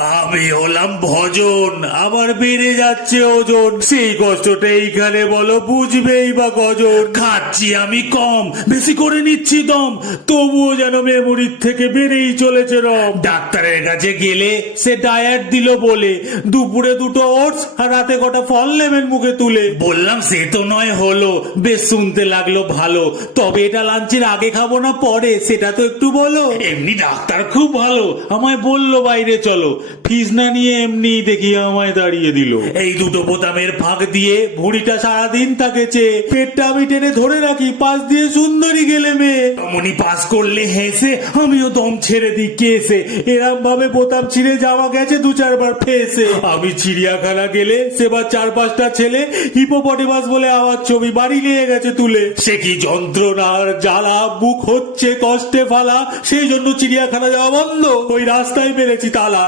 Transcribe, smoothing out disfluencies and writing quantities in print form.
আমি হলাম ভজন, আমার বেড়ে যাচ্ছে ওজন, সেই কষ্টটা এইখানে বলো বুঝবেই বা কজন। খাচ্ছি আমি কম, বেশি করে নিচ্ছি দম, তবুও যেন মেমোরির থেকে বেড়েই চলেছে রম। ডাক্তারের কাছে গেলে সে ডায়েট দিল বলে দুপুরে 2টো ওটস আর রাতে কটা ফল নেবেন মুখে তুলে। বললাম সে তো নয় হলো, বেশ শুনতে লাগলো ভালো, তবে এটা লাঞ্চের আগে খাবো না পরে সেটা তো একটু বলো। এমনি ডাক্তার খুব ভালো, আমায় বললো বাইরে চলো, ফিস না নিয়ে এমনি দেখি আমায় দাঁড়িয়ে দিল। এই 2টো বোতামের ফাঁক দিয়ে ভুঁড়িটা সারাদিন তাকে চেয়ে, পেটটা আমি টেনে ধরে রাখি, পাশ দিয়ে সুন্দরী গেলে মেয়ে। অমনি পাস করলে হেসে আমিও দম ছেড়ে দিই কেসে, এরম ভাবে বোতাম ছিঁড়ে যাওয়া গেছে 2-4 বার ফেসে। আমি চিড়িয়াখানা গেলে সেবার 4-5টা ছেলে হিপোপটেমাস বলে আওয়াজ ছবি বাড়ি নিয়ে গেছে তুলে। সে কি যন্ত্রণার জ্বালা, বুক হচ্ছে কষ্টে ফালা, সেই জন্য চিড়িয়াখানা যাওয়া বন্ধ, ওই রাস্তায় মেরেছি তালা।